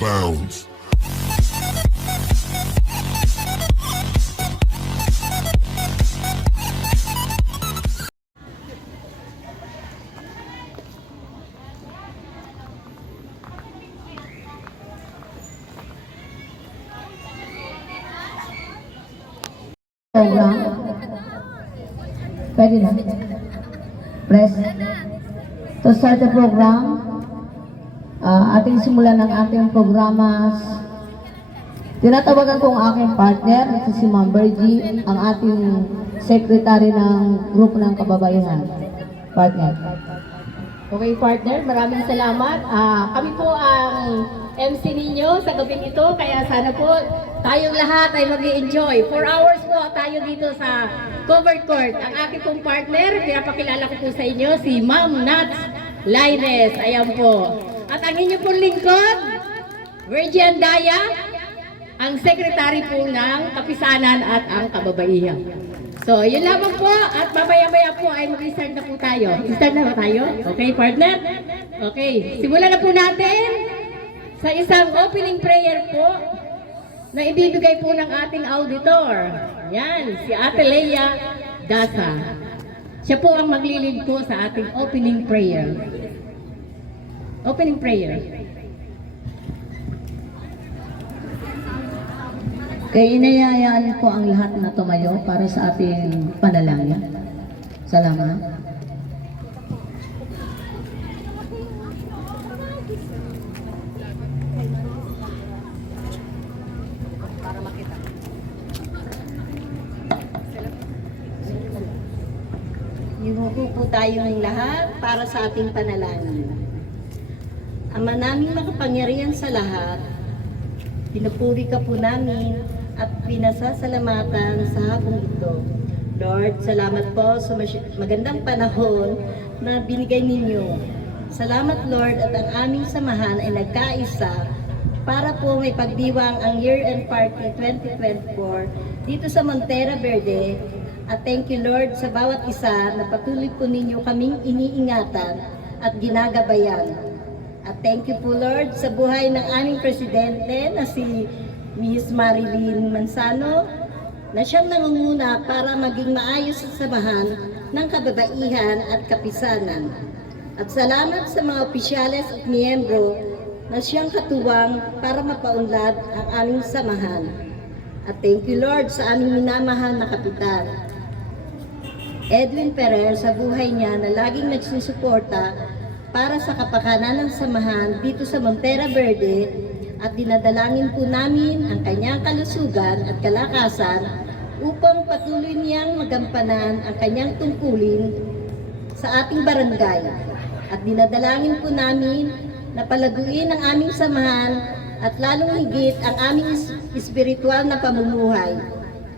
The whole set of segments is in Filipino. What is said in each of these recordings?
bounds. Program. Pwede na. Press. To start the program, ating simulan ng ating programa. Tinatawagan ko ang aking partner, si Ma'am Bergie, ang ating secretary ng grupo ng kababaihan. Partner. Okay, partner, maraming salamat. Kami po ang MC ninyo sa gabing ito, kaya sana po tayong lahat ay mag-i-enjoy. 4 hours po tayo dito sa covered court. Ang aking pong partner, pinapakilala ko po sa inyo, si Ma'am Nats Laires. Ayan po. At ang inyong pong lingkod, Virgin Daya, ang secretary po ng Kapisanan at ang Kababaihan. So, yun lamang po at mamaya-maya po ay mag-start na po tayo. Start na ba tayo? Okay, partner? Okay, simulan na po natin sa isang opening prayer po na ibibigay po ng ating auditor. Yan, si Ate Leia Dasa. Siya po ang maglilid po sa ating opening prayer. Opening prayer. Kaya inayayaan ko ang lahat na tumayo para sa ating panalangin. Salamat. Yumuko po tayong lahat para sa ating panalangin. Ama naming makapangyarihan sa lahat, pinupuri ka po namin at pinasasalamatan sa hapong ito. Lord, salamat po sa magandang panahon na binigay ninyo. Salamat Lord at ang aming samahan ay nagkaisa para po may pagdiwang ang Year-End Party 2024 dito sa Montera Verde. At thank you Lord sa bawat isa na patuloy po ninyo kaming iniingatan at ginagabayan. At thank you po Lord sa buhay ng aming presidente na si Miss Marilyn Mansano na siyang nangunguna para maging maayos sa samahan ng kababaihan at kapisanan. At salamat sa mga opisyales at miyembro na siyang katuwang para mapaunlad ang aming samahan. At thank you Lord sa aming minamahal na kapitan, Edwin Ferrer, sa buhay niya na laging nagsusuporta para sa kapakanan ng samahan dito sa Montera Verde, at dinadalangin po namin ang kanyang kalusugan at kalakasan upang patuloy niyang magampanan ang kanyang tungkulin sa ating barangay. At dinadalangin po namin na palaguin ang aming samahan at lalong higit ang aming espiritual na pamumuhay.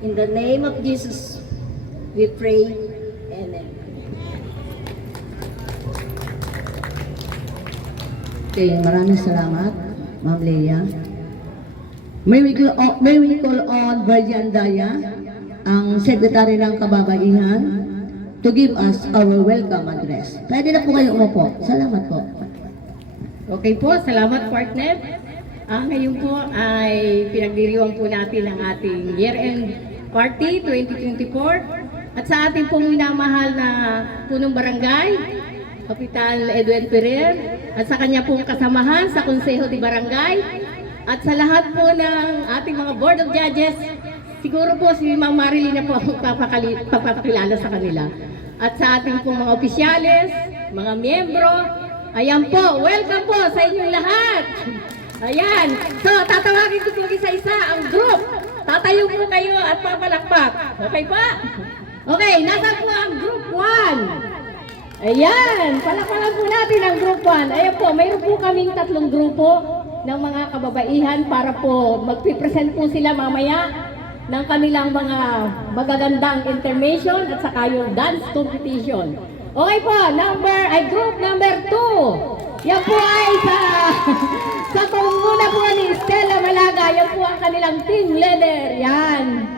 In the name of Jesus, we pray. Amen. Okay, maraming salamat, Ma'am Leia. May we call on Virgin Daya, ang Secretary ng Kababaihan, to give us our welcome address. Pwede na po kayo umupo. Salamat po. Okay po, salamat partner. Ngayon po ay pinagdiriwang po natin ang ating Year-End Party 2024 at sa ating pong minamahal na punong barangay, Kapitan Edwin Ferrer, at sa kanya pong kasamahan sa Konseho de Barangay, at sa lahat po ng ating mga Board of Judges. Siguro po si Ma'am Marilyn na po ang papapakilala sa kanila. At sa ating pong mga opisyales, mga miyembro, ayan po, welcome po sa inyong lahat. Ayan, so tatawagin ko po isa-isa ang group. Tatayo po kayo at papalakpak. Okay pa? Okay, nasa po ang group 1. Ayan, palakpakan po natin ang group 1. Ayan po, mayroon po kaming 3 grupo ng mga kababaihan para po magpipresent po sila mamaya ng kanilang mga magagandang intermission at saka yung dance competition. Okay po, group number 2. Yan po ay sa pangunguna po ni Stella Malaga. Yan po ang kanilang team leader. Yan.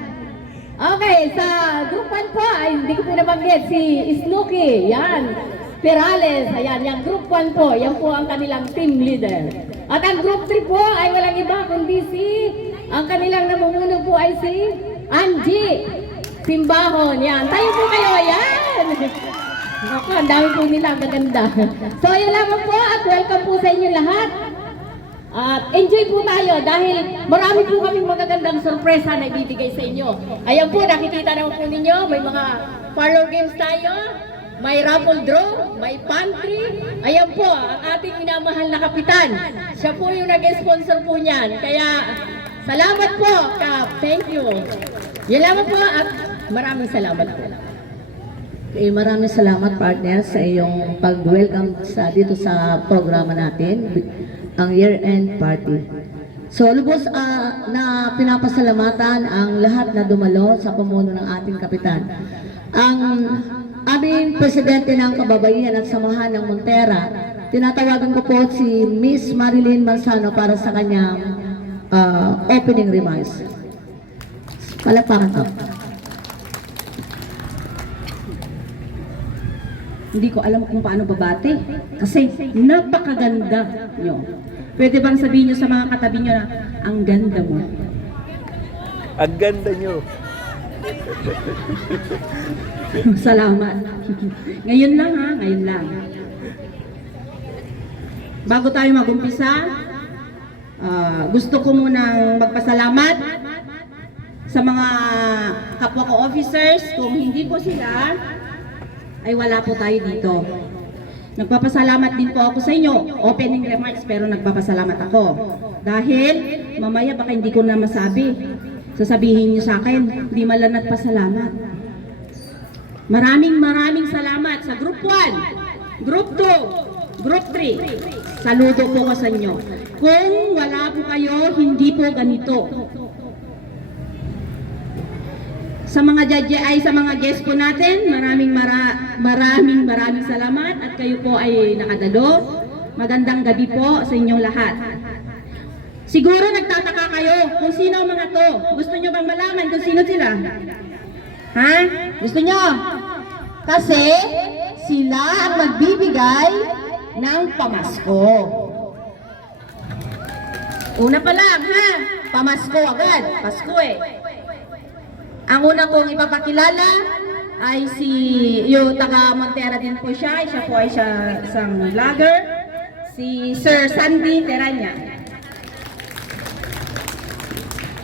Okay, sa group 1 po, ay hindi ko po nabanggit, si Snooki, yan, Perales, ayan, yung group 1 po, yan po ang kanilang team leader. At ang group 3 po ay walang iba kundi ang kanilang namumuno po ay si Angie Simbahon. Yan, tayo po kayo, ayan. Ako, ang dami po nila, gaganda. So, ayan lamang po at welcome po sa inyo lahat. At enjoy po tayo dahil marami po kaming magagandang sorpresa na ibibigay sa inyo. Ayan po, nakikita naman po ninyo, may mga parlor games tayo, may raffle draw, may pantry. Ayan po, ang ating minamahal na kapitan. Siya po yung nag-sponsor po niyan. Kaya, salamat po, Kap. Thank you. Yan lamang po at maraming salamat po. Maraming salamat partner sa iyong pag-welcome dito sa programa natin, ang year-end party. So lubos na pinapasalamatan ang lahat na dumalo sa pamuno ng ating kapitan. Ang aming presidente ng Kababaihan at Samahan ng Montera, tinatawagan ko po si Miss Marilyn Manzano para sa kanyang opening remarks. Palakpakan po. Hindi ko alam kung paano babate. Kasi napakaganda nyo. Pwede bang sabihin nyo sa mga katabi nyo na, ang ganda mo. Ang ganda nyo. Salamat. Ngayon lang ha, ngayon lang. Bago tayo mag-umpisa, gusto ko munang magpasalamat sa mga kapwa ko officers. Kung hindi po sila, ay wala po tayo dito. Nagpapasalamat din po ako sa inyo. Opening remarks pero nagpapasalamat ako. Dahil mamaya baka hindi ko na masabi. Sasabihin niyo sa akin, hindi malan nagpasalamat. Maraming salamat sa Group 1, Group 2, Group 3. Saludo po ko sa inyo. Kung wala po kayo, hindi po ganito. Sa mga judge ay sa mga guest po natin, maraming salamat at kayo po ay nakadalo. Magandang gabi po sa inyong lahat. Siguro nagtataka kayo kung sino ang mga to. Gusto nyo bang malaman kung sino sila? Ha? Gusto nyo? Kasi sila ang magbibigay ng pamasko. Una pa lang, ha? Pamasko agad. Pasko eh. Ang una kong ipapakilala ay yung taga Montera din po siya. Siya po ay isang vlogger. Si Sir Sandy Teranya.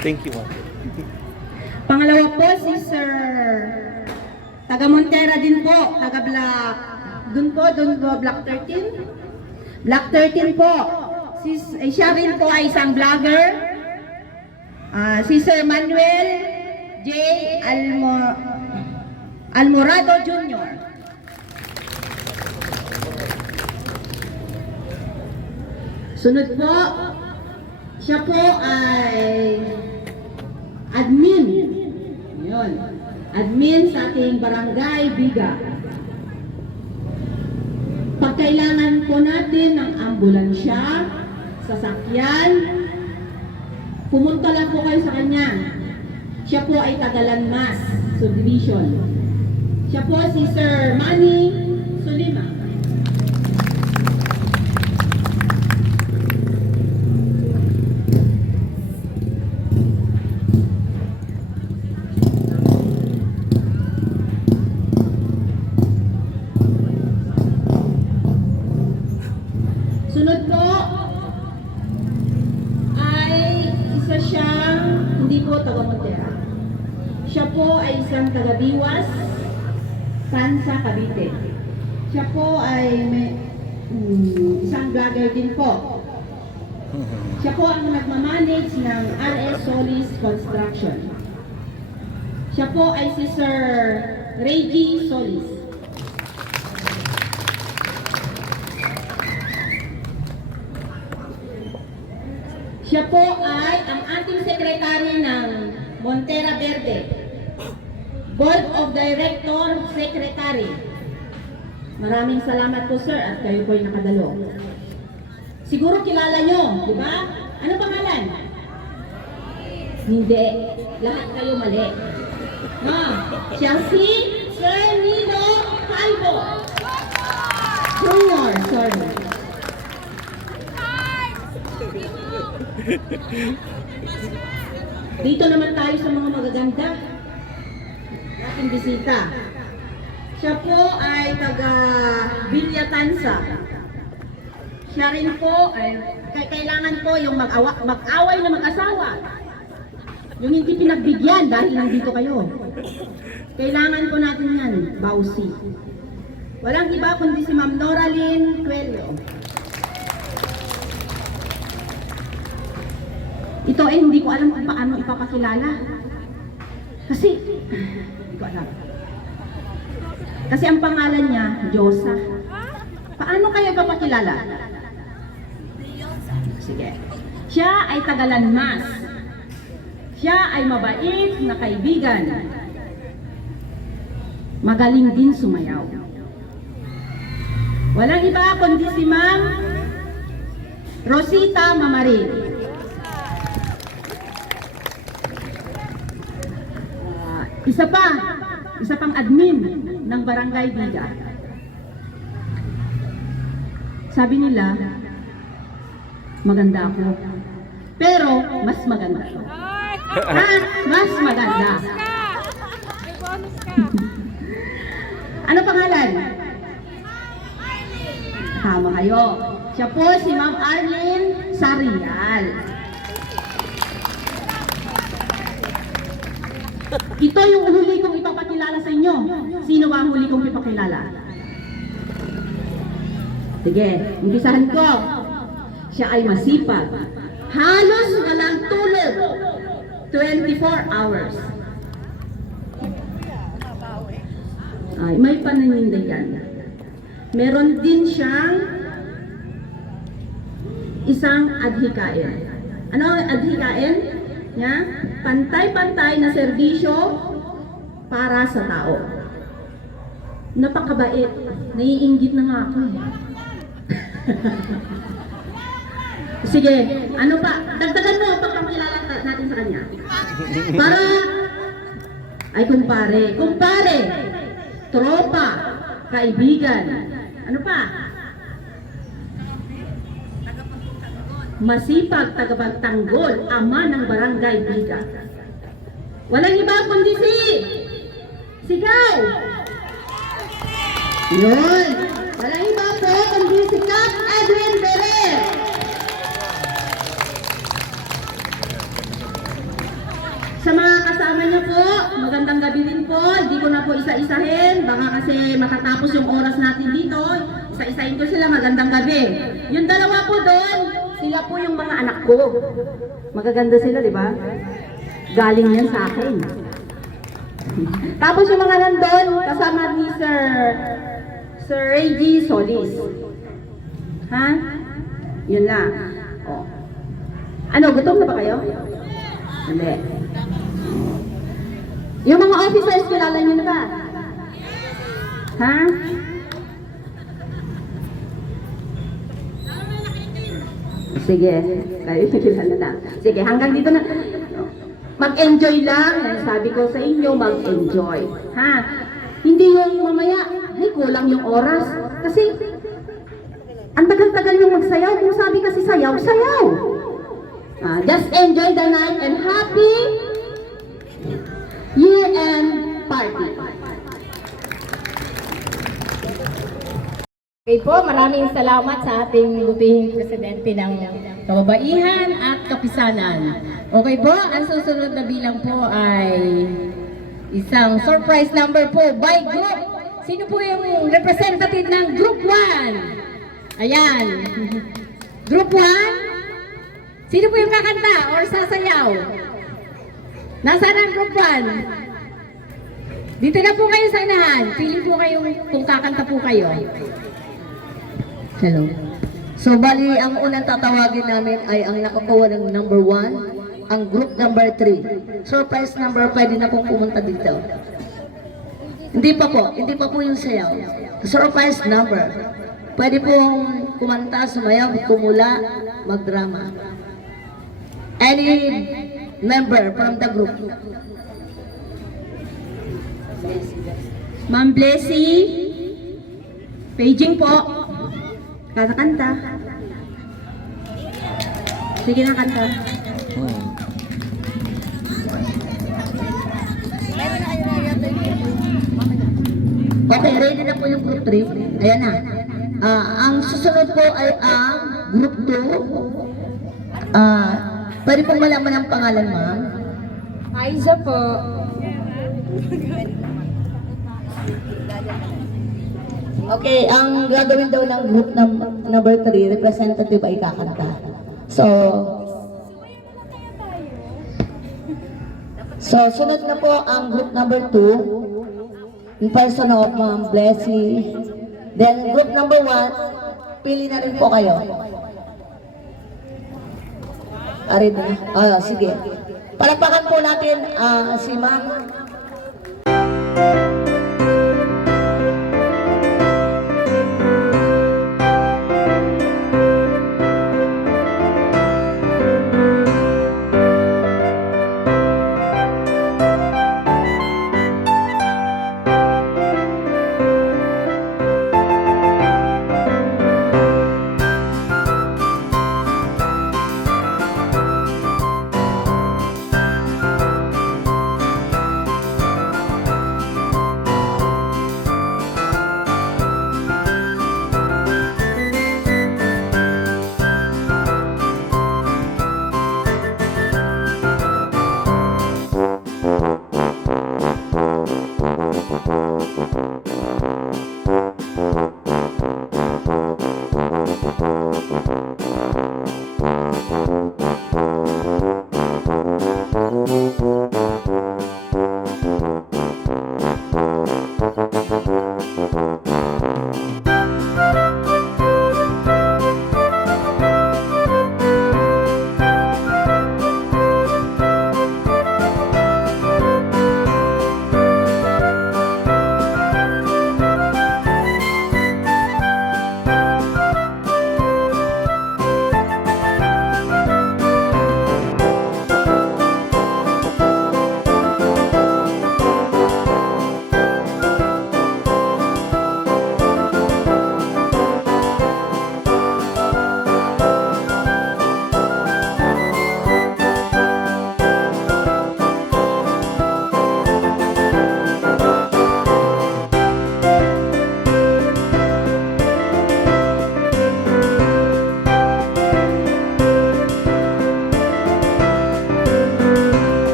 Thank you, ma'am. Pangalawa po si Sir taga Montera din po. Taga doon po, Block 13. Block 13 po. Siya rin po ay isang vlogger. Si Sir Manuel J. Almorado Jr. Sunod po, siya po ay admin. Yun. Admin sa ating barangay Biga. Pagkailangan po natin ng ambulansya, sasakyan, pumunta lang po kayo sa kanya. Siya po ay Tagalanmas Subdivision. Siya po si Sir Manny Sulima. Sunod po ay isa siyang hindi po taga Montera. Siya po ay isang taga-Biwas, Tansa, Cavite. Siya po ay isang vlogger din po. Siya po ang nagmamanage ng RS Solis Construction. Siya po ay si Sir Reggie Solis. Siya po ay ang ating sekretary ng Montera Verde. Board of Director Secretary. Maraming salamat po sir at kayo po ay nakadalo. Siguro kilala nyo, di ba? Ano pangalan? Hindi. Lahat kayo mali. Siya si Sir Nino Calvo. Junior, sorry. Dito naman tayo sa mga magaganda. Ating bisita. Siya po ay taga Villatanza. Siya rin po ay kailangan po yung mag-away na mag-asawa. Yung hindi pinagbigyan dahil nandito kayo. Kailangan po natin yan, Bausi. Walang iba kundi si Ma'am Noraline Cuello. Ito ay hindi ko alam kung paano ipapakilala. Kasi, hindi ko alam. Kasi ang pangalan niya, Diyosa. Paano kaya ipapakilala? Sige. Siya ay tagalanmas. Siya ay mabait na kaibigan. Magaling din sumayaw. Walang iba kundi si Ma'am Rosita Mamarin. Isa pang admin ng Barangay Biga. Sabi nila, maganda ako. Pero, mas maganda ako. Mas maganda. Ano pangalan? Tama kayo. Siya po si Ma'am Arlene Sarial. Ito yung huli kong ipapakilala sa inyo. Sino ba ang huli kong ipapakilala? Sige, umpisahan ko. Siya ay masipag. Halos walang tulog. 24 hours. Ay, may pananindigan. Meron din siyang isang adhikain. Ano ang adhikain? Pantay-pantay na serbisyo para sa tao. Napakabait. Naiinggit na nga ako eh. Sige, ano pa? Dagdagan mo pagpapakilala natin sa kanya. Para, ay kumpare, tropa, kaibigan. Ano pa? Masipag tagapagtanggol, ama ng Barangay Biga. Walang iba kundi Sigaw! Yun! Walang iba po kundi si Cap Edwin Perez. Sa mga kasama niyo po, magandang gabi rin po. Hindi ko na po isa-isahin. Baka kasi matatapos yung oras natin dito. Isa-isahin ko sila, magandang gabi. Yung dalawa po doon, sila po yung mga anak ko. Magaganda sila, di ba? Galing yan sa akin. Tapos yung mga nandun, kasama ni Sir Reggie Solis. Ha? Yun na. Oh. Ano, gutom na ba kayo? Hindi. Yung mga officers, kilala nyo na ba? Ha? Sige, kayo kilala na. Sige, hanggang dito na. Mag-enjoy lang. Sabi ko sa inyo, mag-enjoy. Ha? Hindi yung mamaya, ay kulang yung oras. Kasi, ang tagal-tagal yung magsayaw. Kung sabi kasi sayaw, sayaw. Just enjoy the night and happy year-end party. Okay po, maraming salamat sa ating butihing presidente ng Kababaihan at Kapisanan. Okay po, ang susunod na bilang po ay isang surprise number po by group. Sino po yung representative ng Group 1? Ayan. Group 1? Sino po yung kakanta or sasayaw? Nasaan ang Group 1? Dito na po kayo sa inahan. Pili po kayo kung kakanta po kayo. Hello. So, bali, ang unang tatawagin namin ay ang nakakuha ng number 1, ang group number 3. Surprise number 5, pwede na pong pumunta dito. Hindi pa po yung sayaw. Surprise number. Pwede pong kumanta, sumayaw, kumula, magdrama. Any member from the group. Ma'am Blessy, paging po. Kakanta. Sige na, kanta. Hmm. Okay, ready na po yung group 3. Ayan na. Ang susunod po ay ang group 2. Pwede pong malaman ang pangalan, ma'am? Aiza po. Okay, ang gagawin daw ng group number 3, representative ay kakanta. So, sunod na po ang group number 2, in person of Ma'am Blessy. Then, group number 1, pili na rin po kayo. Sige. Palakpakan po natin si Ma'am.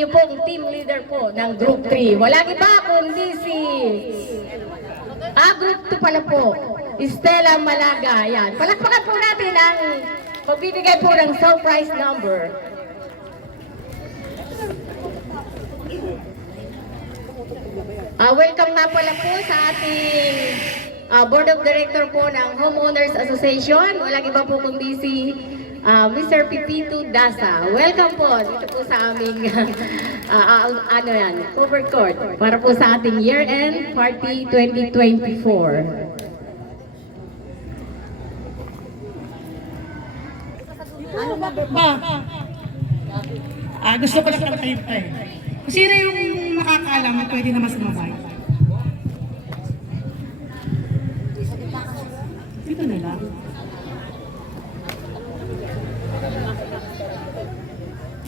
inyo pong team leader po ng Group 3. Walang iba kundi si Group 2 pala po, Estela Malaga. Yan. Palakpakan po natin ang magbibigay po ng surprise number. Welcome nga pala po sa ating Board of Director po ng Homeowners Association. Walang iba po kundi si Mr. Pipito Dasa. Welcome po dito po sa aming cover court para po sa ating year-end party 2024. Gusto ko lang ng time. Kung sino yung makakaalam na pwede naman sumabay. Dito na lang.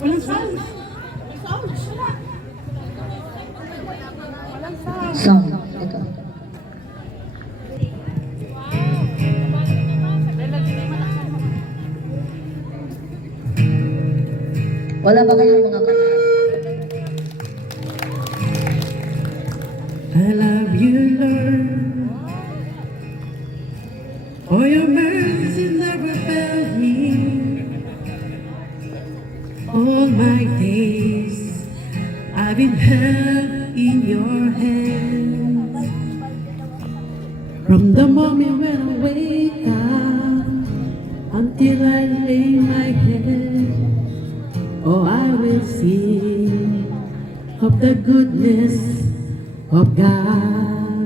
Walang sound. Song. Ito. Wala ba kayong mga kanta? I love you, Lord. For your mercy never failed me. All my days I've been held in your hands. From the moment when I wake up until I lay my head, oh, I will sing of the goodness of God.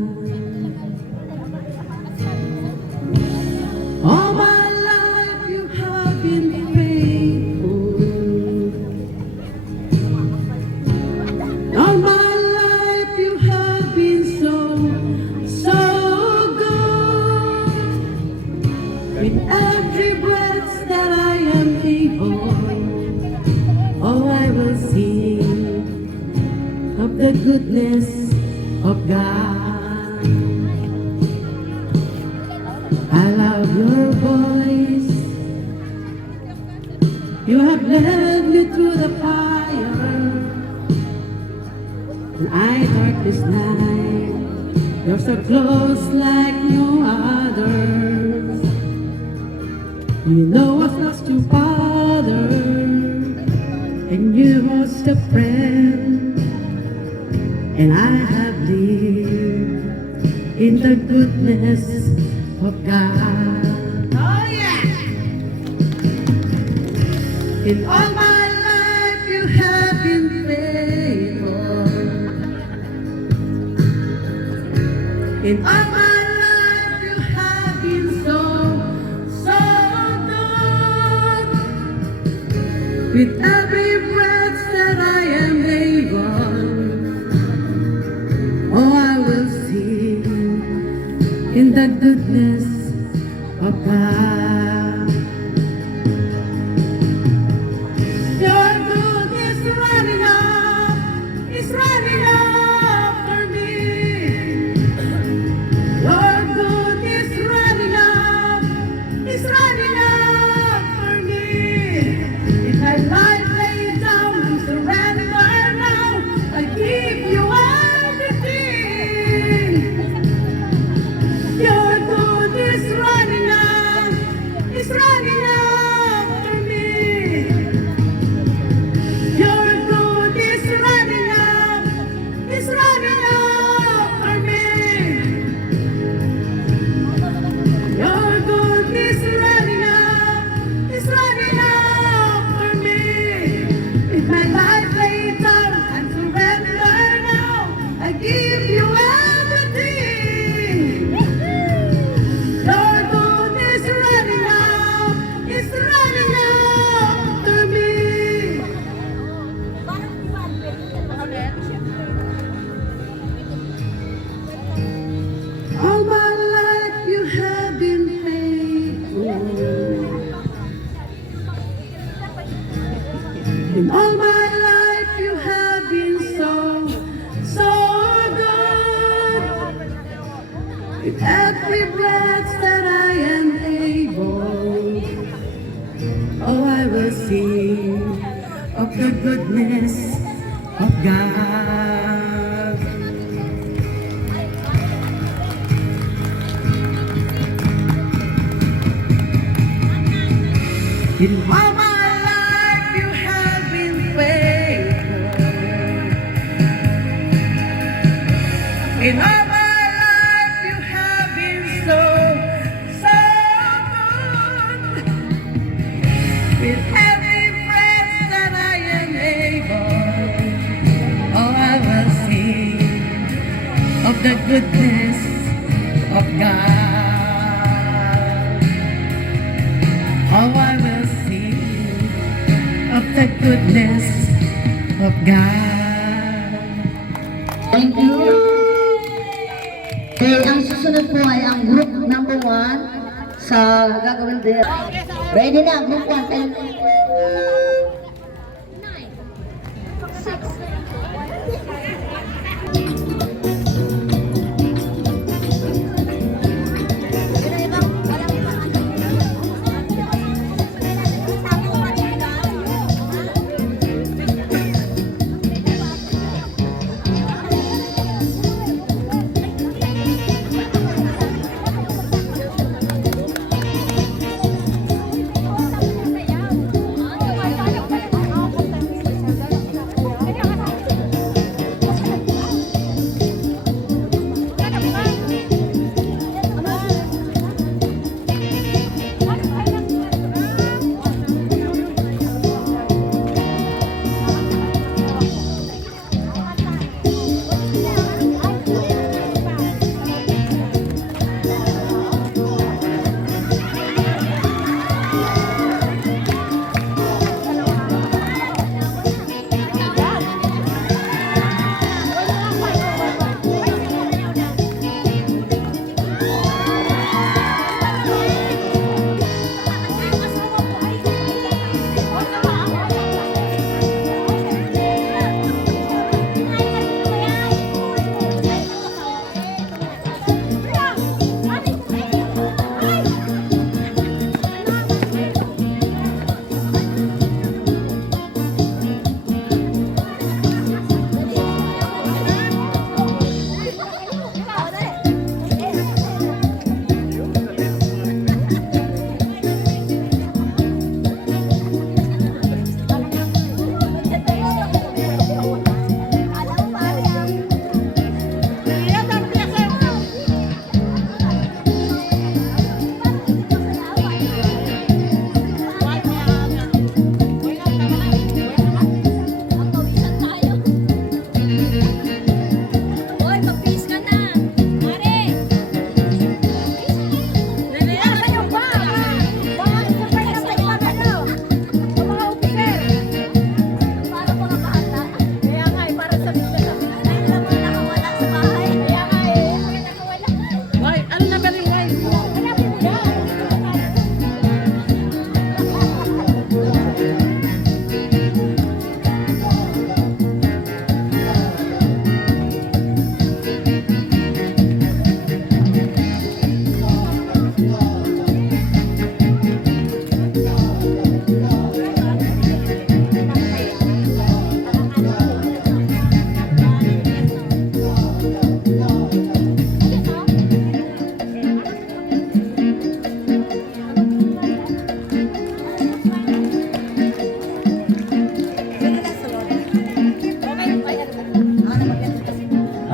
All my life you have been faithful. All my life you have been so, so good. With every breath that I am able, oh, I will sing of the goodness of God. I love your voice. You have led me through the fire. And I darkest night. You're so close like no others. You know what's lost to Father, and you was a friend, and I have lived in the goodness of God. Oh yeah! In all my life you have been faithful. In all my life you have been so, so good. With every breath that I am able, oh, I will sing in the goodness of God. Your goodness running after me. Your goodness is running after me. If I life lay down and surrender now, I give you everything. Your goodness running after me. Your goodness running after me. Your goodness is running after me. If my life laid down and surrender now, I give you everything. Your goodness is running after me. All my life you have been faithful. In all my life you have been so, so good. With every breath that I am able, oh, I will sing of the goodness of God. In all my life you have been faithful. In all my life you have been so, so good. the goodness of God. How I will sing of the goodness of God. Thank you. Okay, ang susunod po ay ang group number 1 sa gagawin din. Ready na, group 1.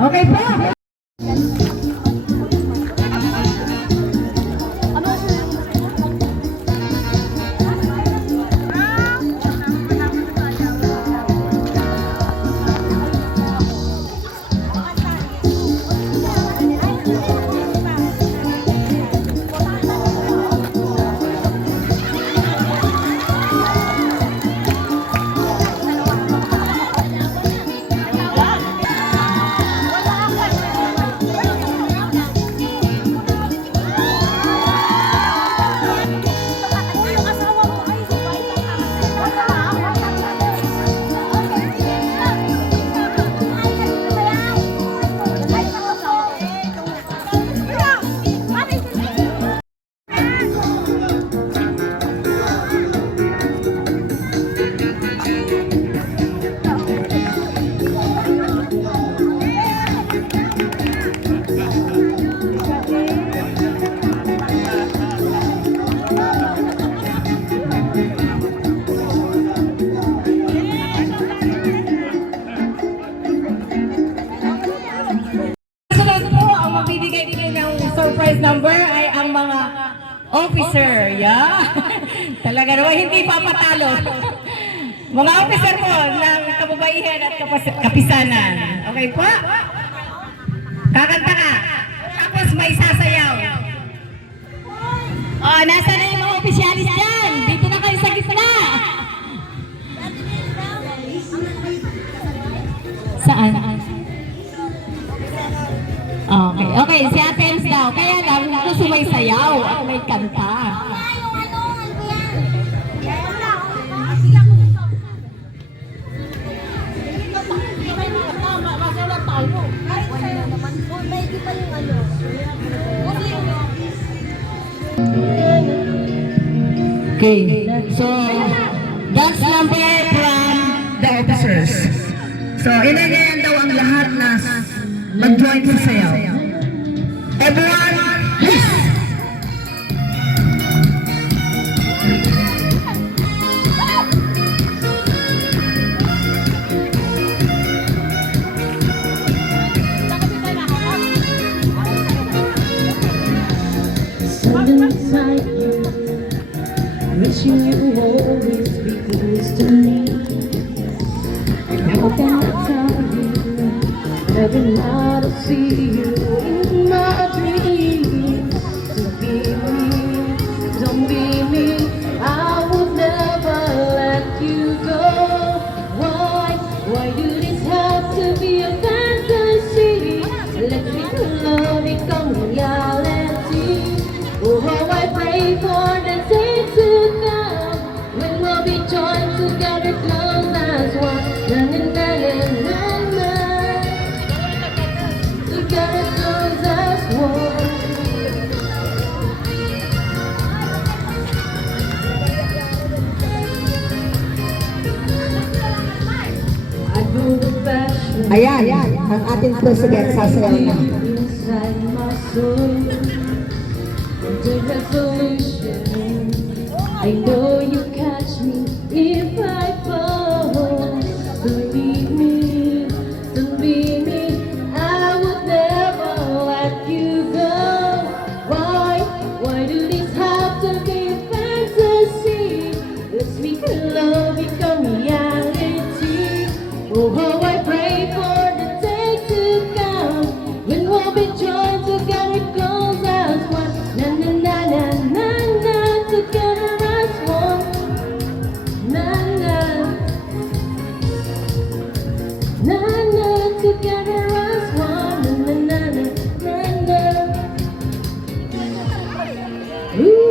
Okay po. surprise number ay ang mga officer. Yeah. Talaga naman hindi papatalo. Mga officer po ng kababaihan at kapisanan. Okay po? Kakanta ka. Tapos may sasayaw. Oh, nasa na yung mga opisyalis dyan? Dito na kayo sa gitna. Saan? Okay, okay. Si Ate Ems daw. Kaya daw gusto may sayaw at may kanta. Okay, so that's number from the officers. So, inanyayan daw ang lahat na mag-join sa sayaw. Everyone, yes! Something inside you, wishing you always be close to me. And how can I tell you, every night I see you in my dreams. So be me, don't be me, I would never let you go. Why do this have to be a fantasy? Let me love become reality. Oh, how I pray for the day to come when we'll be joined together, close as one. Na na na na na na. Together, close as one. I know the passion Ayan, ang ating president sasayaw na. inside my soul. The resolution, I know you catch me if I fall. Believe me, I would never let you go. Why do this have to be a fantasy? Let's make love become reality. Oh, how I pray for the day to come when we'll be joined together, close as one. Na na na na na na, together as one. Na na na na, together as one. Na na na na na na. Ooh.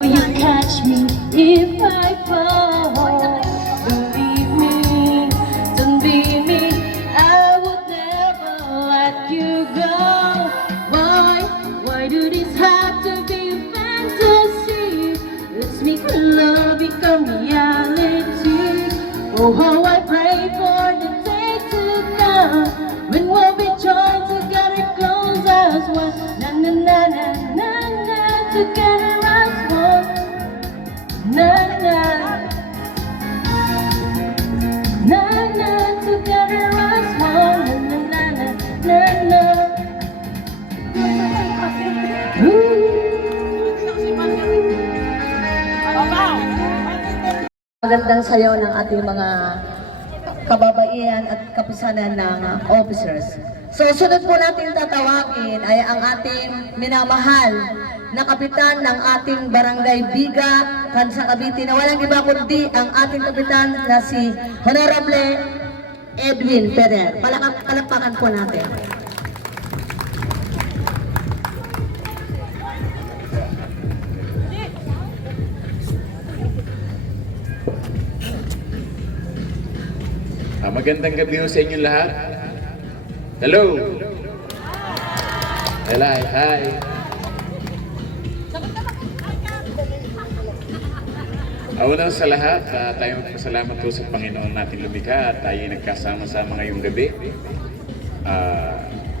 You catch me if I fall. Believe me, don't be me, I would never let you go. Why do this have to be a fantasy? Let's make love become reality. Oh, how I pray for the day to come when we'll be joined together, close as one. Na na na na na na, together as one. Na na na na, together as one. Na na na na na. Ooh. Magandang sayaw ng ating mga kababaihan at kapisanan ng officers. So, sunod po natin tatawagin ay ang ating minamahal na kapitan ng ating Barangay Biga, Kansang Cavite, na walang iba kundi ang ating kapitan na si Honorable Edwin Ferrer. Palakpakan po natin. Magandang gabi ho sa inyong lahat. Hello! Hello, hi! Unang sa lahat, tayo magpasalamat po sa Panginoon natin lumikha at tayo nagkasama-sama ngayong gabi.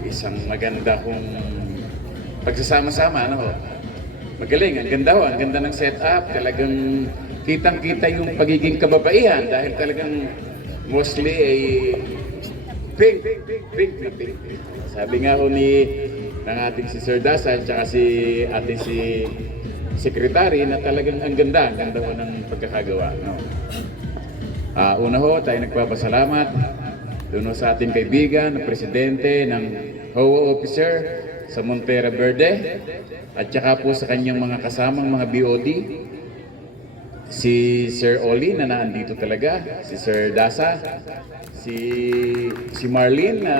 Isang maganda kong pagsasama-sama, ano ho? Magaling, ang ganda ho, ang ganda ng setup. Talagang kitang-kita yung pagiging kababaihan dahil talagang mostly ay pink. Sabi nga ho ng ating si Sir Dasal, tsaka si ating si Secretary na talagang ang ganda ho ng pagkakagawa. No? Una ho, tayo nagpapasalamat doon ho sa ating kaibigan na presidente ng HOA officer sa Montera Verde at tsaka po sa kanyang mga kasamang mga BOD, si Sir Oli na naandito talaga, si Sir Dasa, si Marlene na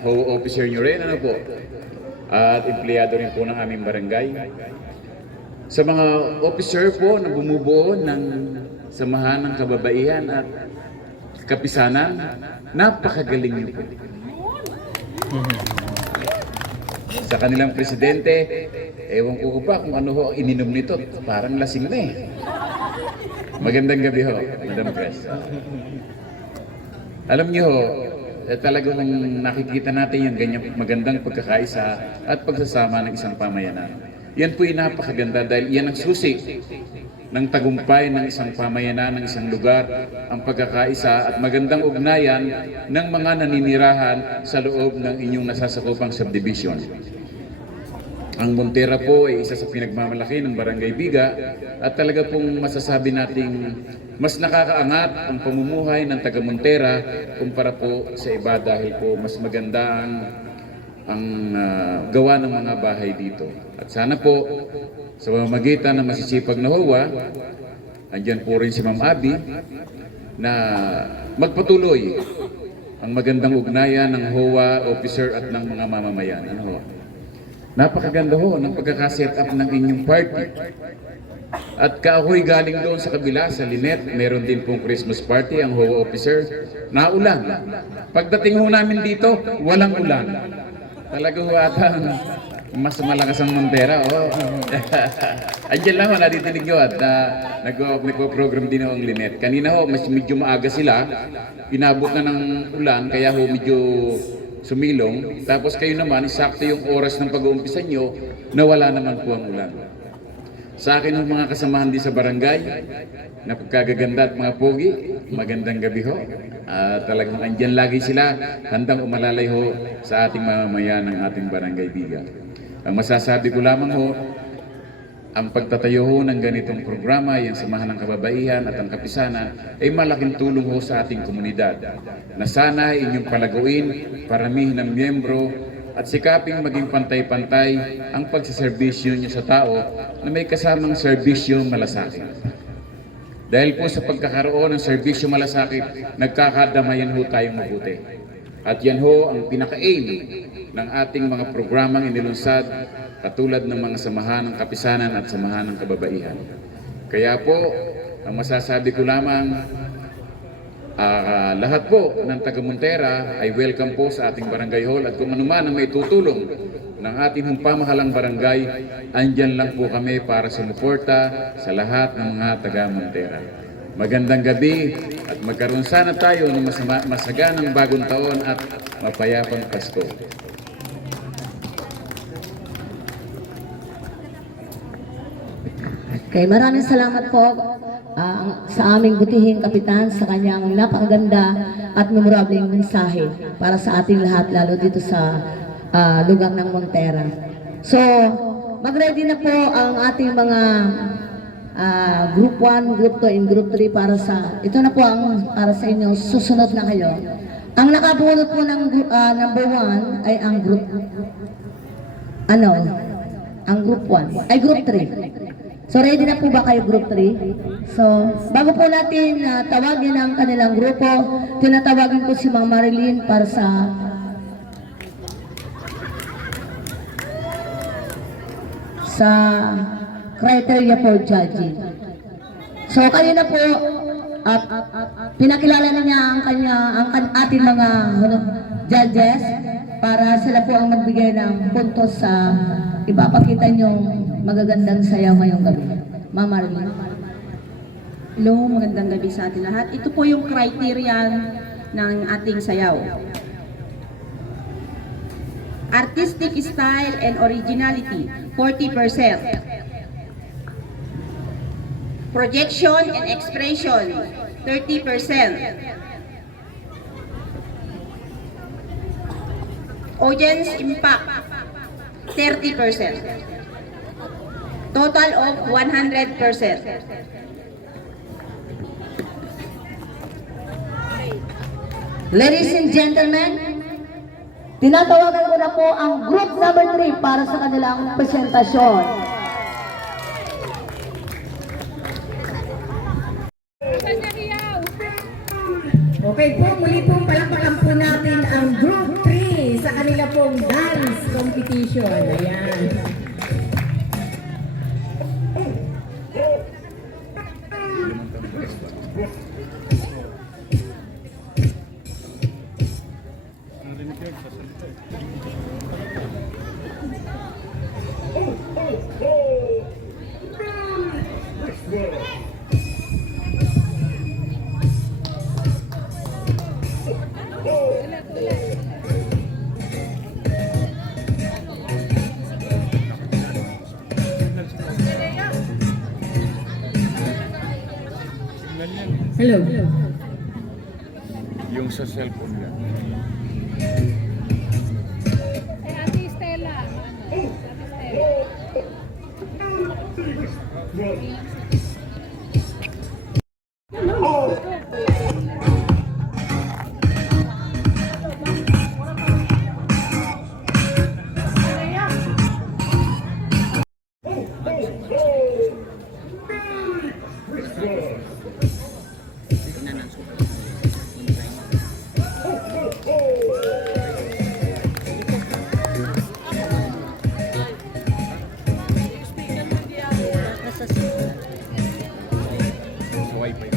HOA officer nyo rin, ano po, at empleyado rin po ng aming barangay. Sa mga officer po na bumubuo ng samahan ng kababaihan at kapisanan, napakagaling niyo po. Sa kanilang presidente, ewan ko pa kung ano ho ang ininom nito, parang lasing na eh. Magandang gabi ho, Madam Pres. Alam niyo ho, talagang nakikita natin yung ganyang magandang pagkakaisa at pagsasama ng isang pamayanan. Yan po yung napakaganda dahil yan ang susi ng tagumpay ng isang pamayanan, ng isang lugar, ang pagkakaisa at magandang ugnayan ng mga naninirahan sa loob ng inyong nasasakupang subdivision. Ang Montera po ay isa sa pinagmamalaki ng Barangay Biga at talaga pong masasabi nating mas nakakaangat ang pamumuhay ng taga Montera kumpara po sa iba dahil po mas maganda ang gawa ng mga bahay dito. At sana po sa pamamagitan ng masisipag na HOA, andyan po rin si Ma'am Abby na magpatuloy ang magandang ugnayan ng HOA officer at ng mga mamamayan. Ano ho? Napakaganda ho ng pagkakaset up ng inyong party. At kaakoy galing doon sa kabila, sa Linet, meron din pong Christmas party ang HOA officer. Naulan. Pagdating ho namin dito, walang ulan. Talaga ho ata mas malakas ang Montera. Oh. Andiyan lang ho, nadidinig nyo at nagpo-program din ho ang Linet. Kanina ho, mas medyo maaga sila. Inabot na ng ulan, kaya ho medyo sumilong. Tapos kayo naman, sakto yung oras ng pag-uumpisa nyo, nawala naman po ang ulan. Sa akin ng mga kasamahan din sa barangay, na pagkagaganda at mga pogi, magandang gabi ho. Talagang andyan lagi sila, handang umalalay ho sa ating mamamayan ng ating Barangay Biga. Ang masasabi ko lamang ho, ang pagtatayo ho ng ganitong programa, yung samahan ng kababaihan at ang kapisanan, ay malaking tulong ho sa ating komunidad. Na sana inyong palaguin, paramihin ng miyembro, at sikaping maging pantay-pantay ang pagsaserbisyo niyo sa tao na may kasamang serbisyo malasakit. Dahil po sa pagkakaroon ng serbisyo malasakit, nagkakadamayan ho tayong mabuti. At yan ho ang pinaka-aim ng ating mga programang inilunsad katulad ng mga samahan ng kapisanan at samahan ng kababaihan. Kaya po, ang masasabi ko lamang, lahat po ng taga Montera ay welcome po sa ating barangay hall at kung ano man ang may tutulong ng ating pamahalang barangay, andyan lang po kami para sumuporta sa lahat ng mga taga Montera. Magandang gabi at magkaroon sana tayo ng masaganang bagong taon at mapayapang Pasko. Okay, maraming salamat po sa aming butihing kapitan sa kanyang napakaganda at memorableng mensahe para sa ating lahat, lalo dito sa lugar ng Montera. So, mag-ready na po ang ating mga Group 1, Group 2, and Group 3 para sa, ito na po ang para sa inyo, susunod na kayo. Ang nakabunot po ng number 1 ay ang Group, ang Group 1, ay Group 3. So, ready na po ba kayo, Group 3? So, bago po natin tawagin ang kanilang grupo, tinatawagan ko si Ma'am Marilyn para sa criteria for judging. So, kayo na po, pinakilala na niya ang ating mga judges para sila po ang magbigay ng puntos sa ipapakita niyong magagandang sayaw ngayong gabi. Ma'am Marilyn. Hello, magandang gabi sa ating lahat. Ito po yung criteria ng ating sayaw. Artistic style and originality, 40%. Projection and expression, 30%. Audience impact, 30%. Total of 100%. Ladies and gentlemen, tinatawagan ko na po ang group number 3 para sa kanilang presentasyon. Okay po, muli pong palakpakan po natin ang Group 3 sa kanila pong dance competition. Ayan. Hello. Yung sa cellphone lang. Ate Stella. Sa wifi.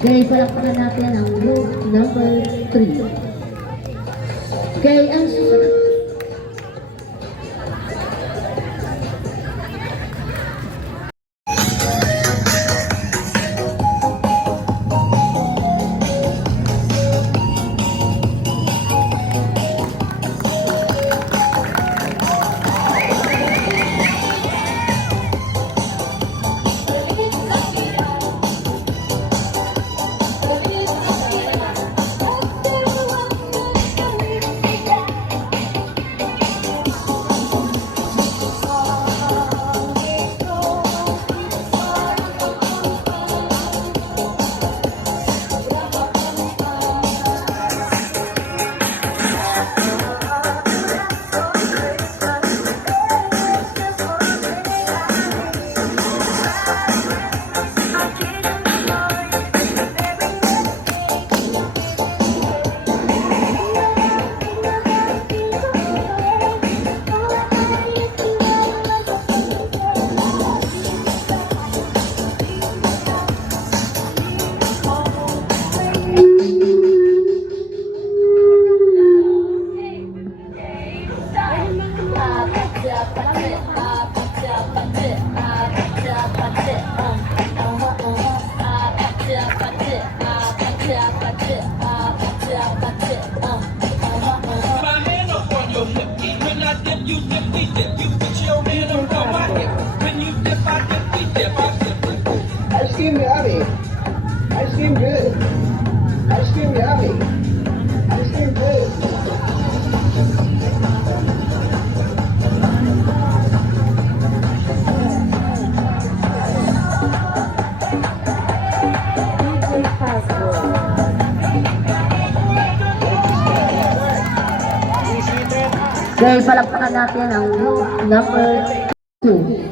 Okay, palakpakan natin ang group number 3. Okay, ang susunod. Okay, palakpakan natin ang group number 2.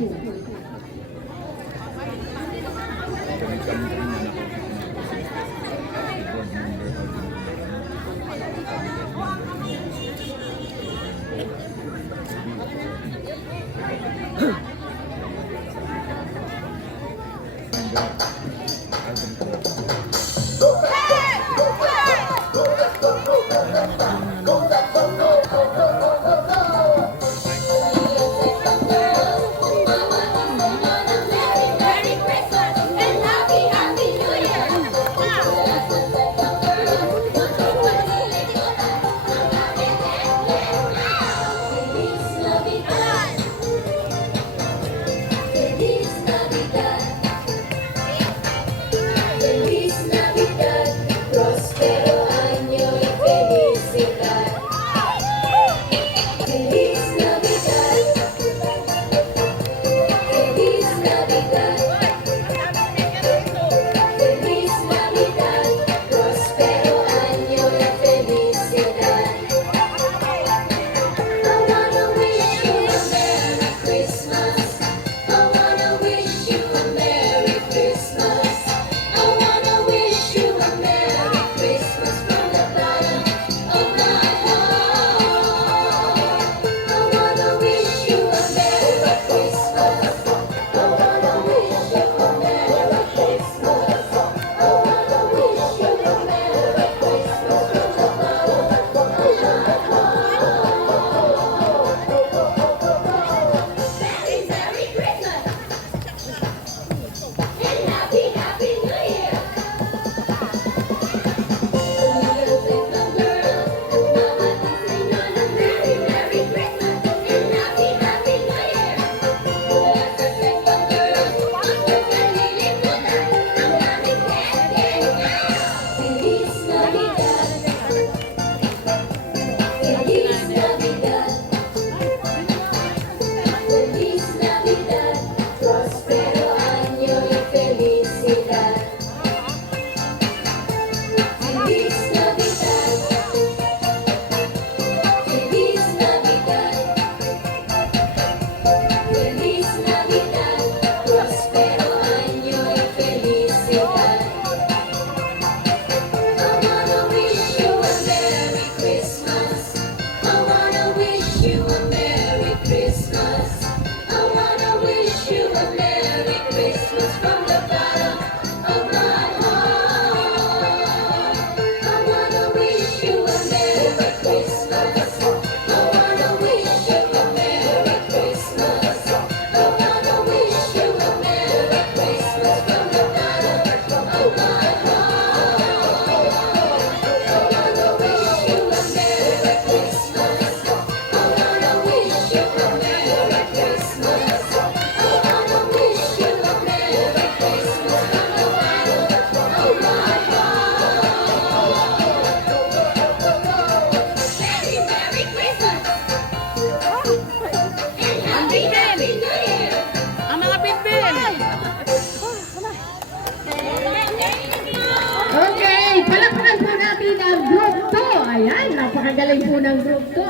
Napakagaling po ng group to.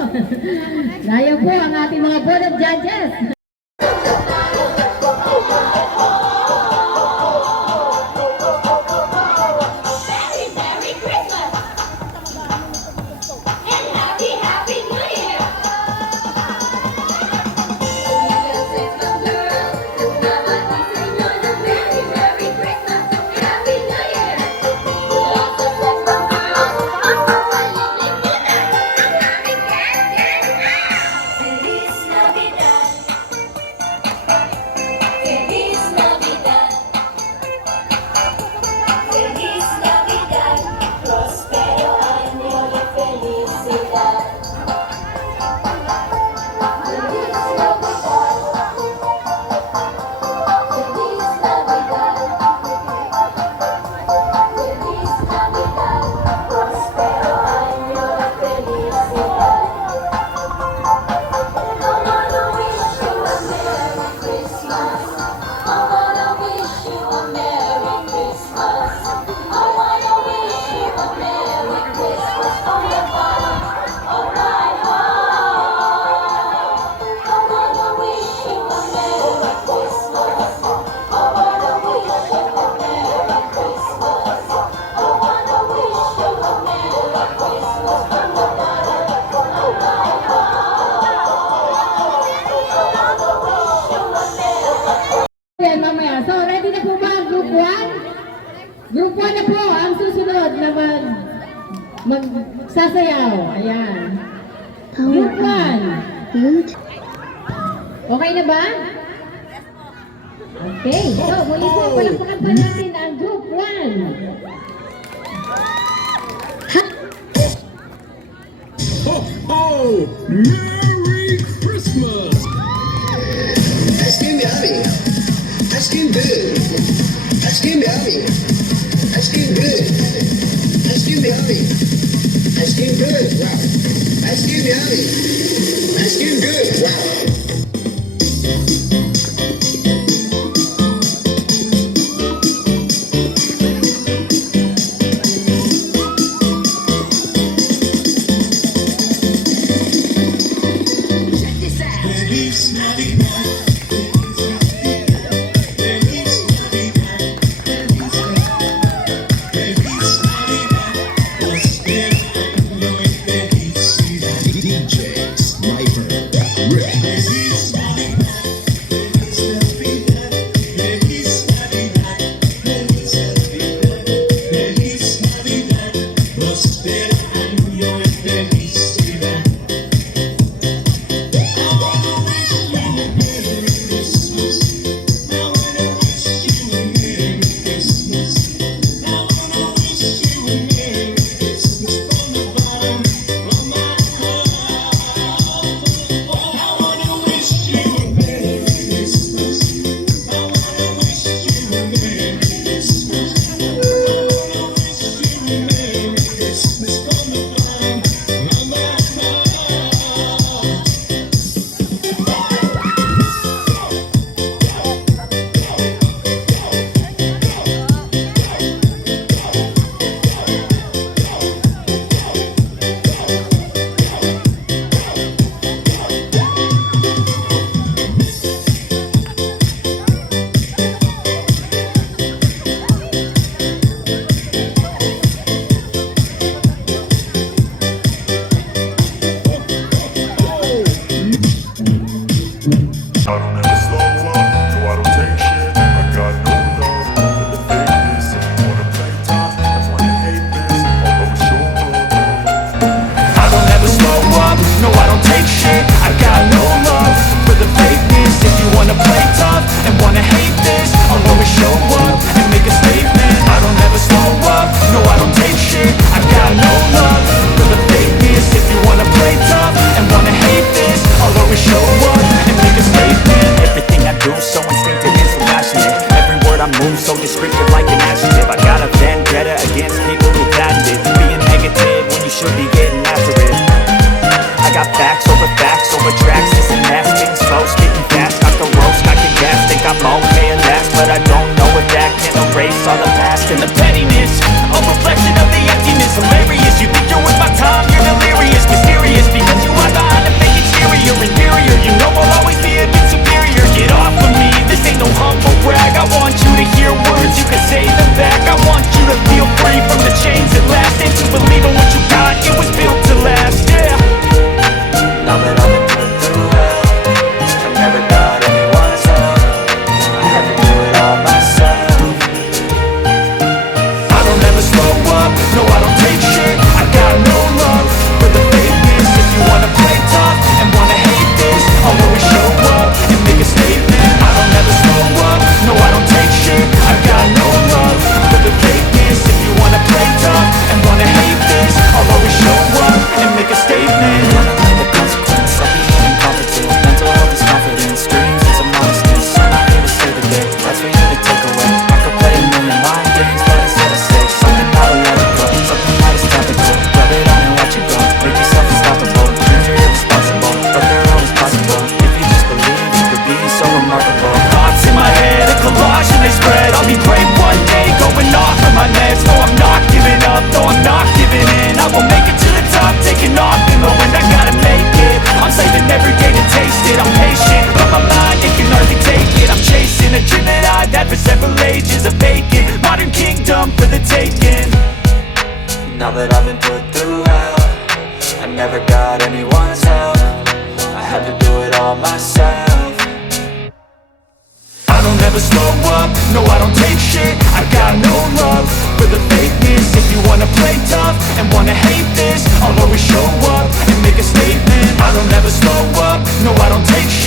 Gaya po ang ating mga board of judges. Group 1 na po ang susunod na magsasayaw. Ayan. Group 1. Okay na ba? Okay. So, muli po, palakpakan pa natin ang Group 1. Oh, Merry Christmas! Ice cream yummy. Ice cream good. Ice cream yummy. Ice cream good. Ice cream yummy. Ice cream good. Wow. Ice cream yummy. Ice cream good. Wow.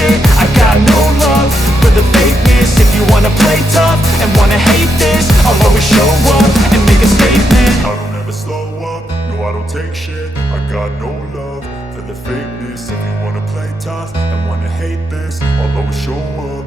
shit. I got no love for the fakeness. If you wanna play tough and wanna hate this, I'll always show up and make a statement. I don't ever slow up, no I don't take shit. I got no love for the fakeness. If you wanna play tough and wanna hate this, I'll always show up.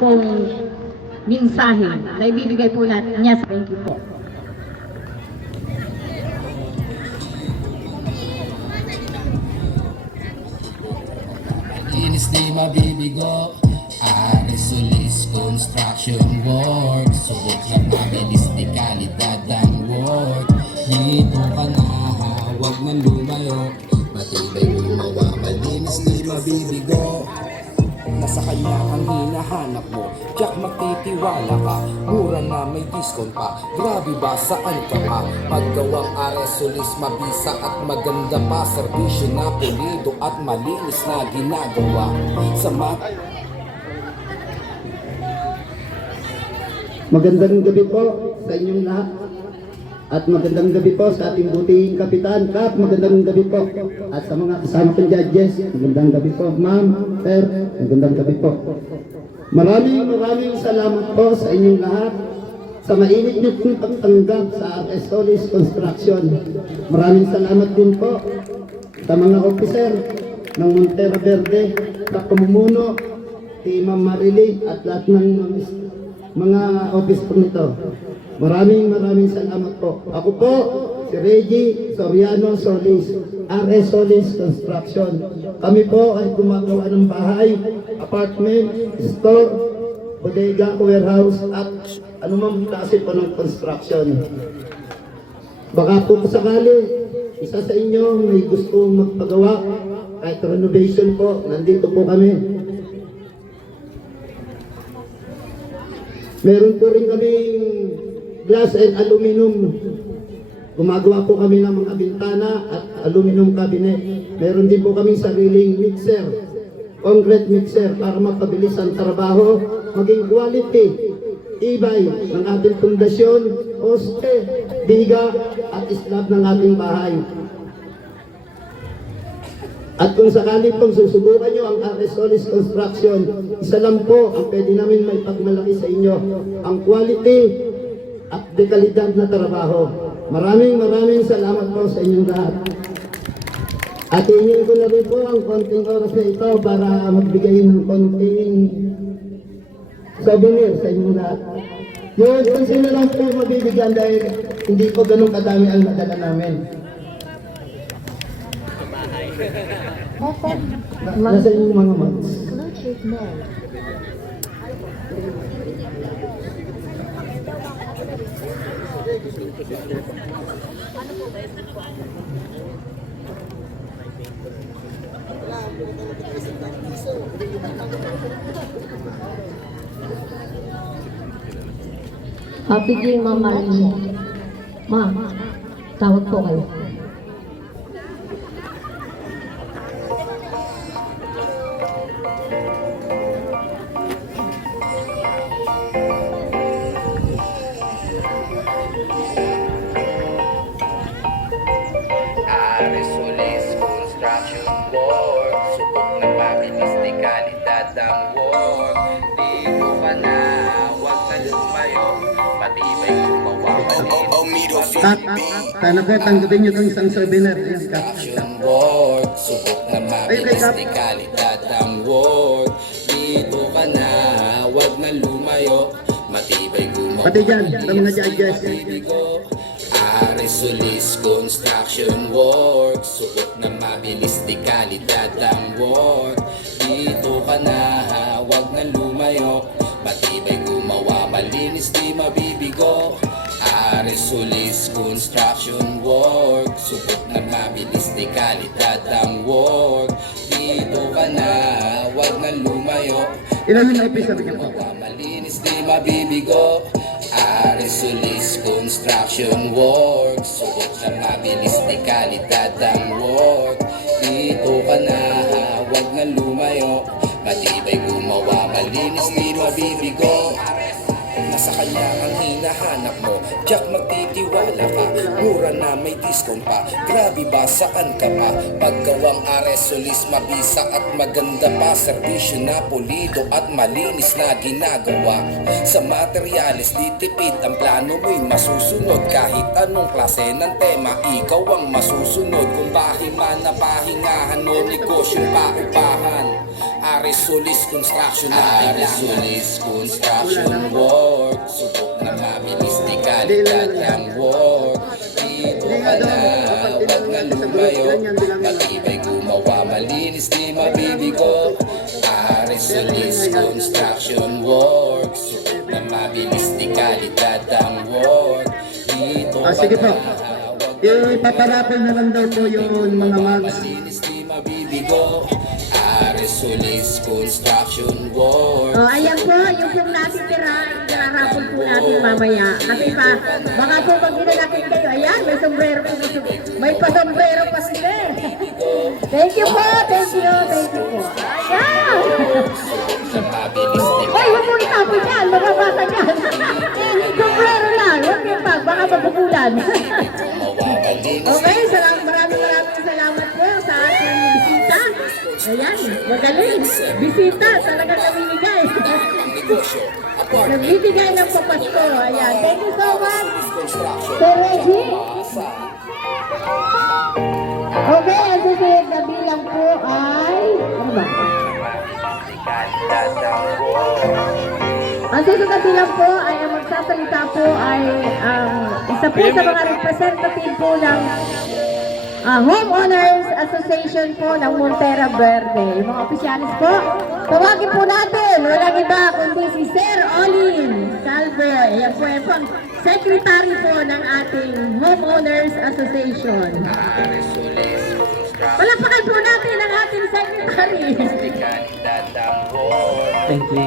Pong mensahe na ibibigay po natin niya. Thank you po. Linis di mabibigo, Arisolis construction work. Subok lang mabilis di kalidad ang work. Dito ka na, huwag nang lumayo. Matibay gumawa, malinis di mabibigo. Nasa kanya ang hinahanap mo, tiyak magtitiwala ka. Mura na may discount pa, grabe ba saan ka pa? Maggawang Arisolis, mabisa at maganda pa. Serbisyo na pulido at malinis na ginagawa. Magandang gabi po sa inyong lahat. At magandang gabi po sa ating butihing Kapitan Kap. Magandang gabi po. At sa mga kasama kong judges, magandang gabi po. Ma'am, sir, magandang gabi po. Maraming salamat po sa inyong lahat sa mainit niyo pong pagtanggap sa Arisolis Construction. Maraming salamat din po sa mga officer ng Montero Verde, sa pamumuno, si Ma'am Marily at lahat ng mga office po nito. Maraming salamat po. Ako po, si Reggie Soriano Solis, RS Solis Construction. Kami po ay gumagawa ng bahay, apartment, store, bodega, warehouse, at anumang klase po ng construction. Baka po sakali, isa sa inyo may gustong magpagawa, kahit renovation po, nandito po kami. Meron po rin kaming glass and aluminum. Gumagawa po kami ng mga bintana at aluminum cabinet. Meron din po kaming sariling mixer, concrete mixer, para mapabilis ang trabaho, maging quality, ibay ng ating pundasyon, poste, biga at slab ng ating bahay. At kung sakali pong susubukan nyo ang Arisolis Construction, isa lang po ang pwede namin may pagmalaki sa inyo, ang quality at dekalidad na trabaho. Maraming salamat po sa inyong lahat. At hingin ko na rin po ang konting oras na ito para magbigay ng konting souvenir sa inyong lahat. Yun, kung sino lang po mabibigyan dahil hindi po ganun kadami ang nadala namin. Nasa inyong mga months. Happy day, Ma'am Marily. Ma'am, tawag po kayo. ka na, huwag na lumayo, matibay gumawa Sana po tanggapin niyo itong isang souvenir. Action work, subok na mabilis di kalidad ang work. Dito ka na, huwag na lumayo, matibay gumawa Pati dyan, sa mga judges. Aresolis construction work, subok na mabilis di kalidad ang work. Dito ka na, huwag na lumayo, matibay gumawa, malinis di mabibigo. Aresolis construction work, subok na mabilis di kalidad ang work. Dito ka na, huwag na lumayo, Ilan yung officer niyo po? malinis di mabibigo. Aresolis construction work, subok na mabilis di kalidad ang work. Dito ka na, huwag na lumayo, matibay gumawa, malinis di mabibigo. Nasa kanya ang hinahanap mo, Jack magtitiwala ka, mura na may discount pa, grabe ba saan ka pa? Paggawang Aresolis mabisa at maganda pa, serbisyo na pulido at malinis na ginagawa. Sa materyales di tipid, ang plano mo'y masusunod, kahit anong klase ng tema, ikaw ang masusunod. Kung pahiman na pahingahan o negosyo paupahan, Aresolis construction na Aresolis construction work, subok na mabilis di kalidad ang work. Dito ka na, huwag na lumayo, matibay gumawa, malinis di mabibigo. Aresolis construction work, subok na mabilis di kalidad ang work. Dito ka Sige po. na, huwag na Ipaparapol na lang daw po yung mga mags. malinis di mabibigo. Aresolis construction work. Oh, ayan po, yung pong natitira, irarapol po natin mamaya. Kasi baka po pag ginanakit kayo, ayan, may sombrero po. May pa-sombrero pa si Sir. Thank you po, thank you po. Ayan! Ay, huwag mo itapon yan, mababasa yan. Sombrero lang, huwag yung baka mabubulan. Okay, maraming salamat po sa ating bisita. Ayan, magaling. Bisita, talaga namimigay. Nagbibigay ng papasko. Ayan, thank you so much. Sir Reggie. Okay, ang susunod na bilang po ay... Ano ba? Ang susunod na bilang po ay ang magsasalita po ay isa po sa mga representative po ng Homeowners Association po ng Montera Verde. Yung mga opisyalis po, tawagin po natin, walang iba kundi si Sir Olin Salve. Yan po ang secretary po ng ating Homeowners Association. Palakpakan po natin ang ating secretary. Thank you.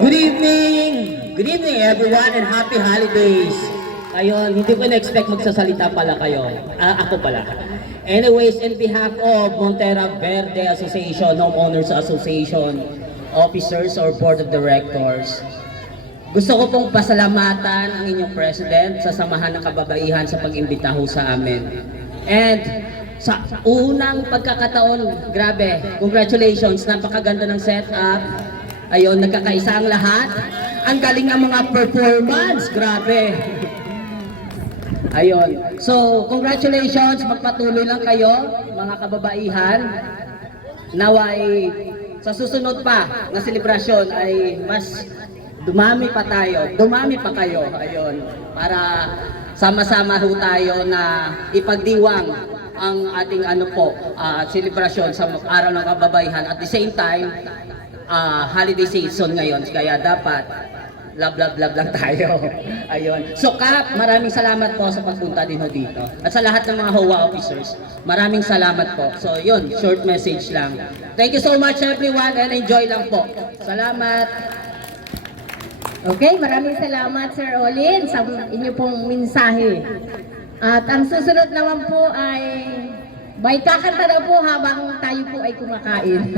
Good evening! Good evening everyone and happy holidays! Ayun, hindi ko na-expect magsasalita pala kayo. Ako pala. Anyways, in behalf of Montera Verde Association, Homeowners Association, officers or board of directors, gusto ko pong pasalamatan ang inyong president sa Samahan ng Kababaihan sa pag-imbita ho sa amin. And sa unang pagkakataon, grabe, congratulations, napakaganda ng setup. Ayun, nagkakaisa ang lahat. Ang galing ng mga performance, grabe. Ayun. So, congratulations, magpatuloy lang kayo, mga kababaihan. Naway, sa susunod pa na selebrasyon ay mas dumami pa tayo, dumami pa kayo. Ayun, para sama-sama ho tayo na ipagdiwang ang ating selebrasyon sa araw ng kababaihan. At the same time, holiday season ngayon, kaya dapat love lang tayo. Ayun. So Kap, maraming salamat po sa pagpunta din ho dito. At sa lahat ng mga HOA officers, maraming salamat po. So yun, short message lang. Thank you so much everyone and enjoy lang po. Salamat. Okay, maraming salamat Sir Olin sa inyo pong mensahe. At ang susunod naman po ay may kakanta na po habang tayo po ay kumakain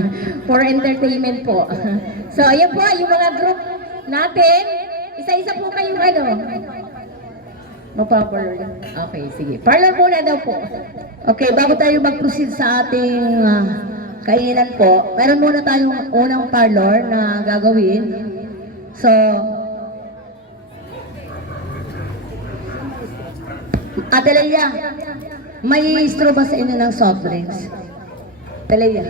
for entertainment po. So ayun po, yung mga group natin, isa-isa po kayong magpa-parlor. Okay, sige. Parlor muna daw po. Okay, bago tayo mag-proceed sa ating kainan po, meron muna tayong unang parlor na gagawin. So, Ate Leia, may straw ba sa inyo ng soft drinks? Ate Leia.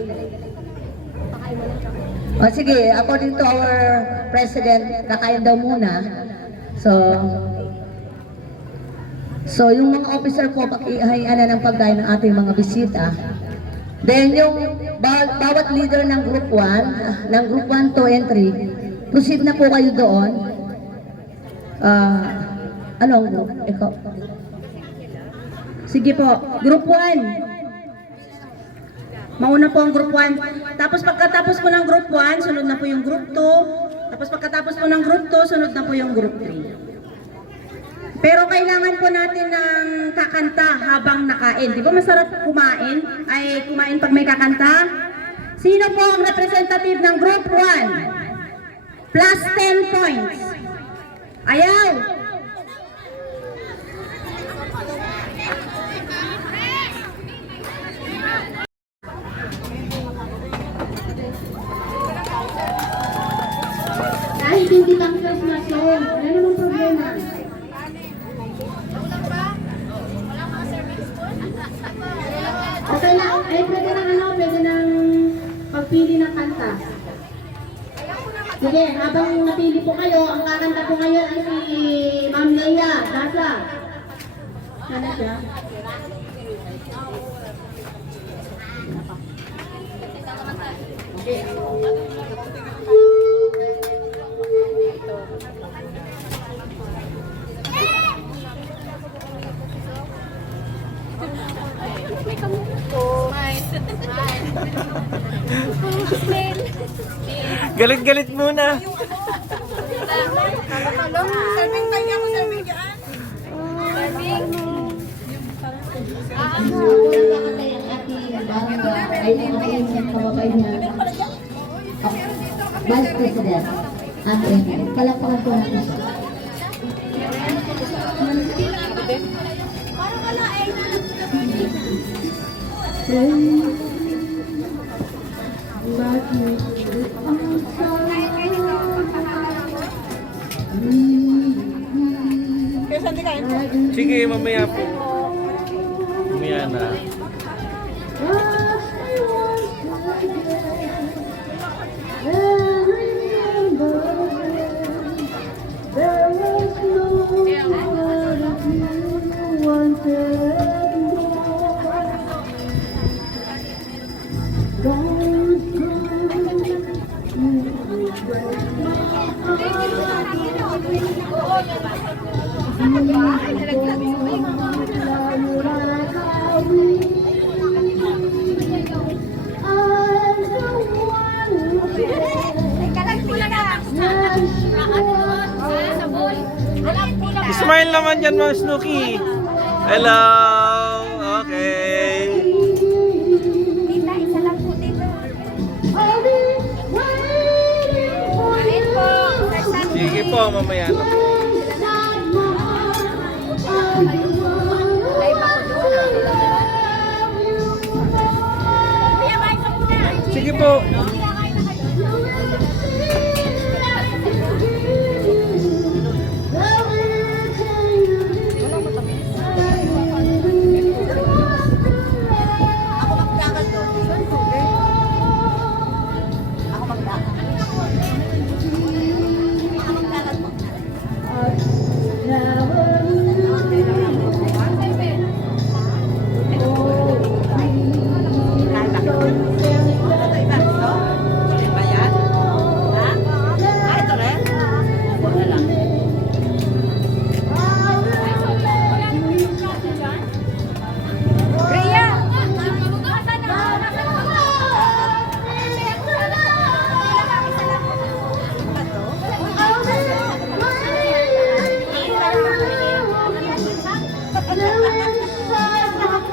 O sige, according to our president, kakain daw muna. So yung mga officer po, pakihayan ng pagkain ng ating mga bisita. Then yung bawat leader ng group 1, ng group 1, 2, and 3, proceed na po kayo doon. Ano ang group? Ikaw. Sige po, group 1. Mauna po ang group 1. Tapos pagkatapos po ng group 1, sunod na po yung group 2. Tapos pagkatapos po ng group 2, sunod na po yung group 3. Pero kailangan po natin ng kakanta habang nakain. Di ba masarap kumain? Ay kumain pag may kakanta? Sino po ang representative ng group 1? Plus 10 points. Ayaw! Kahit hindi lang first na song, ano namang problema? Okay lang, pwede nang pagpili ng kanta. Sige, habang napili po kayo, ang kakanta po ngayon ay si Ma'am Leia. Nasa? Sana siya? Okay. Galit-galit muna. Serving pa niya mo, serving dyan. Serving. Vice President, Andre, palakpakan ko natin siya. Sige, mamaya po. Mamaya na. Smile naman dyan, Ma'am Snooki. Hello. Okay. Sige po, mamaya na po. Sige po.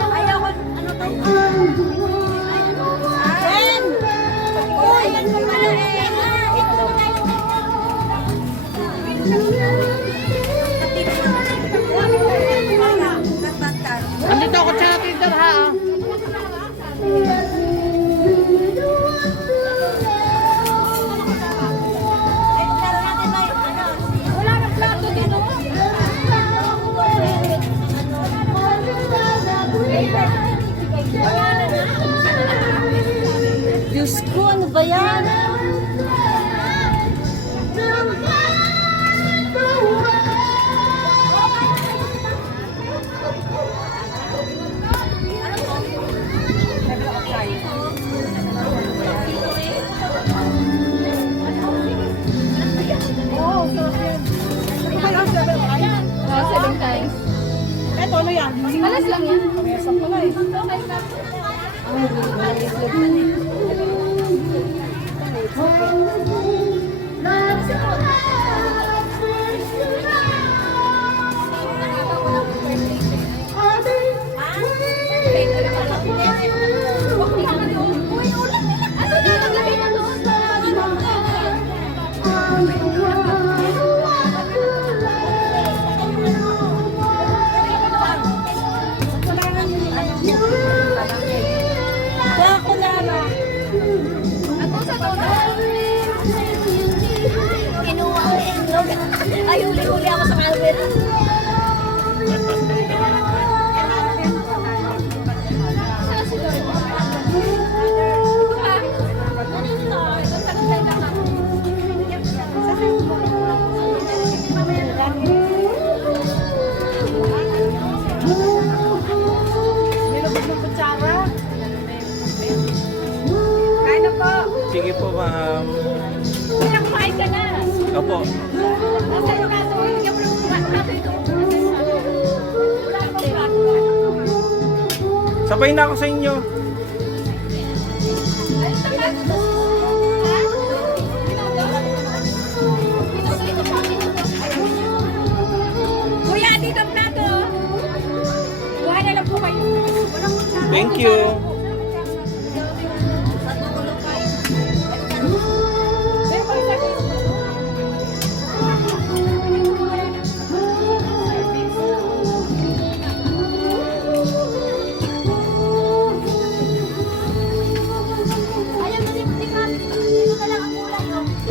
Ayaw, ba yan? Eto, ano yan? Alas lang yan. Pamesa pala eh. Ako na ba? Kinuha ko yung itlog. Ay, huli-huli ako sa camera. Kain na po. Sige po, ma'am. Kaya kumain ka na. Opo. Nasa yung kaso, hindi mo naman plato ito. Wala ka bang plato? Sabay na ako sa inyo. Ay, tapat. Ha? Pinasito pa ako. Kuya, dito ang plato. Kuha na lang po kayo. Thank you.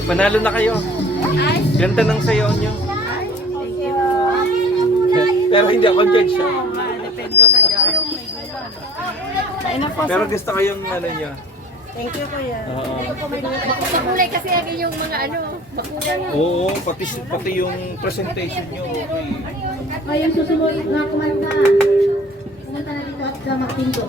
Manalo na kayo. Ganda ng sayaw nyo. Pero hindi ako judge. Pero gusto ko yung ano nyo. Thank you, kuya. Oo. Kulay kasi yan yung mga ano, bakuran. Oo, pati yung presentation nyo. Okay. Ngayon susunod na kumanta. Kumanta na dito at magpinto.